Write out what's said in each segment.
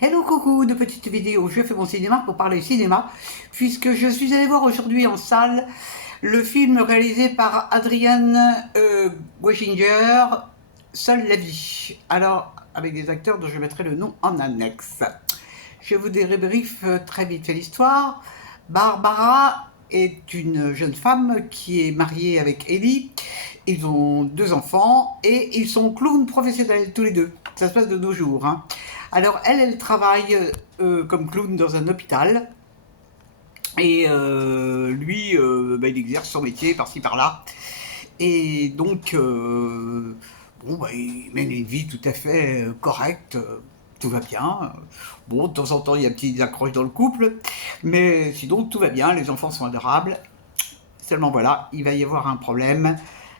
Hello coucou, de petite vidéo, je fais mon cinéma pour parler cinéma, puisque je suis allé voir aujourd'hui en salle le film réalisé par Adrian Gwachinger, Seule la vie. Alors, avec des acteurs dont je mettrai le nom en annexe. Je vous débriefe très vite fait l'histoire. Barbara est une jeune femme qui est mariée avec Ellie. Ils ont 2 enfants et ils sont clowns professionnels tous les deux. Ça se passe de nos jours. Hein. Alors elle travaille comme clown dans un hôpital. Et lui, il exerce son métier par-ci par-là. Et donc, il mène une vie tout à fait correcte. Tout va bien. Bon, de temps en temps, il y a petites accroches dans le couple. Mais sinon, tout va bien. Les enfants sont adorables. Seulement voilà, il va y avoir un problème.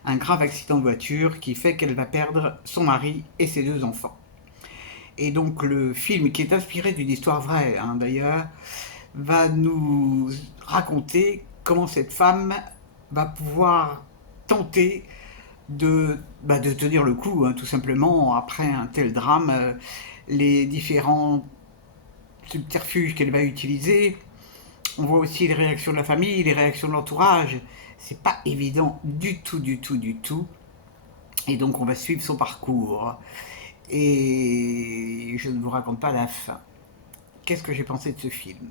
Un grave accident de voiture qui fait qu'elle va perdre son mari et ses 2 enfants. Et donc le film, qui est inspiré d'une histoire vraie d'ailleurs, va nous raconter comment cette femme va pouvoir tenter de tenir le coup, tout simplement, après un tel drame. Les différents subterfuges qu'elle va utiliser. On voit aussi les réactions de la famille, les réactions de l'entourage. C'est pas évident du tout, du tout, du tout. Et donc on va suivre son parcours. Et je ne vous raconte pas la fin. Qu'est-ce que j'ai pensé de ce film?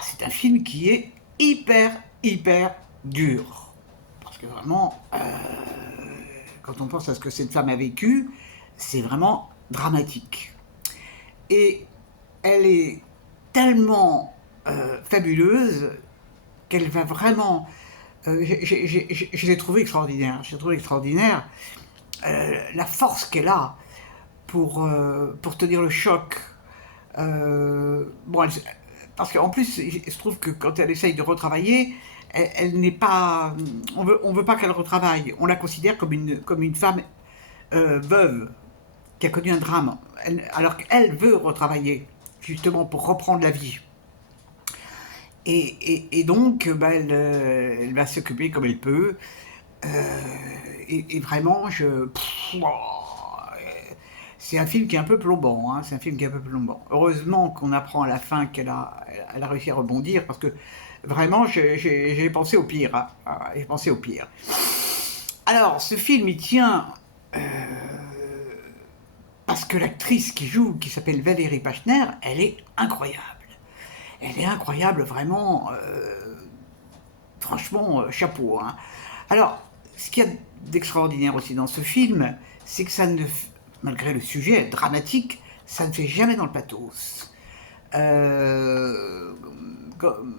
C'est un film qui est hyper, hyper dur. Parce que vraiment, quand on pense à ce que cette femme a vécu, c'est vraiment dramatique. Et elle est tellement fabuleuse qu'elle va vraiment... je l'ai trouvé extraordinaire. J'ai trouvé extraordinaire la force qu'elle a pour tenir le choc. Parce qu'en plus, il se trouve que quand elle essaye de retravailler, elle n'est pas... On veut pas qu'elle retravaille. On la considère comme une femme veuve qui a connu un drame. Alors qu'elle veut retravailler, justement pour reprendre la vie. Et donc, elle va s'occuper comme elle peut. Et vraiment, c'est un film qui est un peu plombant. C'est un film qui est un peu plombant. Heureusement qu'on apprend à la fin qu'elle a réussi à rebondir, parce que vraiment, j'ai pensé au pire. J'ai pensé au pire. Alors, ce film, il tient parce que l'actrice qui joue, qui s'appelle Valérie Pachner, elle est incroyable. Elle est incroyable, vraiment. Franchement, chapeau. Alors, ce qu'il y a d'extraordinaire aussi dans ce film, c'est que ça ne, malgré le sujet dramatique, ça ne fait jamais dans le pathos.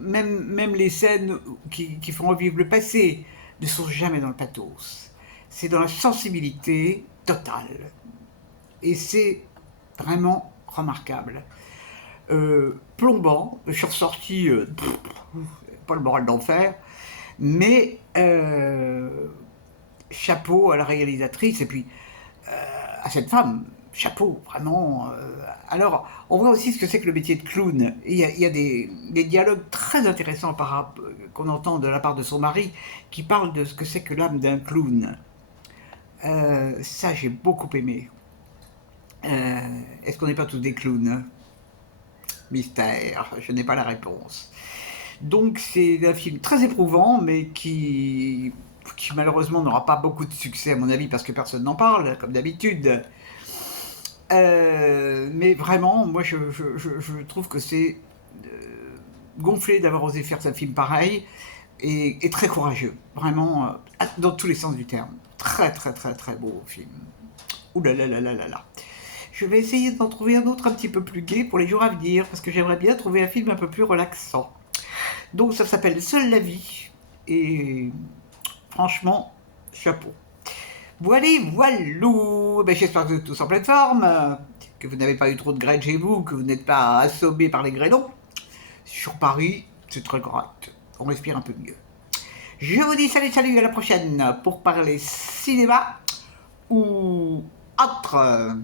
Même les scènes qui font revivre le passé ne sont jamais dans le pathos. C'est dans la sensibilité totale. Et c'est vraiment remarquable. Plombant, je suis ressorti, pas le moral d'enfer, mais chapeau à la réalisatrice et puis à cette femme, chapeau, vraiment. Alors, on voit aussi ce que c'est que le métier de clown. Il y a des dialogues très intéressants qu'on entend de la part de son mari, qui parlent de ce que c'est que l'âme d'un clown. Ça, j'ai beaucoup aimé. Est-ce qu'on n'est pas tous des clowns? Mystère, je n'ai pas la réponse. Donc c'est un film très éprouvant, mais qui malheureusement n'aura pas beaucoup de succès à mon avis, parce que personne n'en parle, comme d'habitude. Mais vraiment, moi je trouve que c'est gonflé d'avoir osé faire un film pareil, et très courageux, vraiment, dans tous les sens du terme. Très très très très beau film. Ouh là là là là là là. Je vais essayer d'en trouver un autre un petit peu plus gai pour les jours à venir, parce que j'aimerais bien trouver un film un peu plus relaxant. Donc ça s'appelle Seule la vie, et franchement, chapeau. Voilà, voilou. J'espère que vous êtes tous en pleine forme, que vous n'avez pas eu trop de grêle chez vous, que vous n'êtes pas assommés par les grêlons. Sur Paris, c'est très correct. On respire un peu mieux. Je vous dis salut, à la prochaine pour parler cinéma ou autre.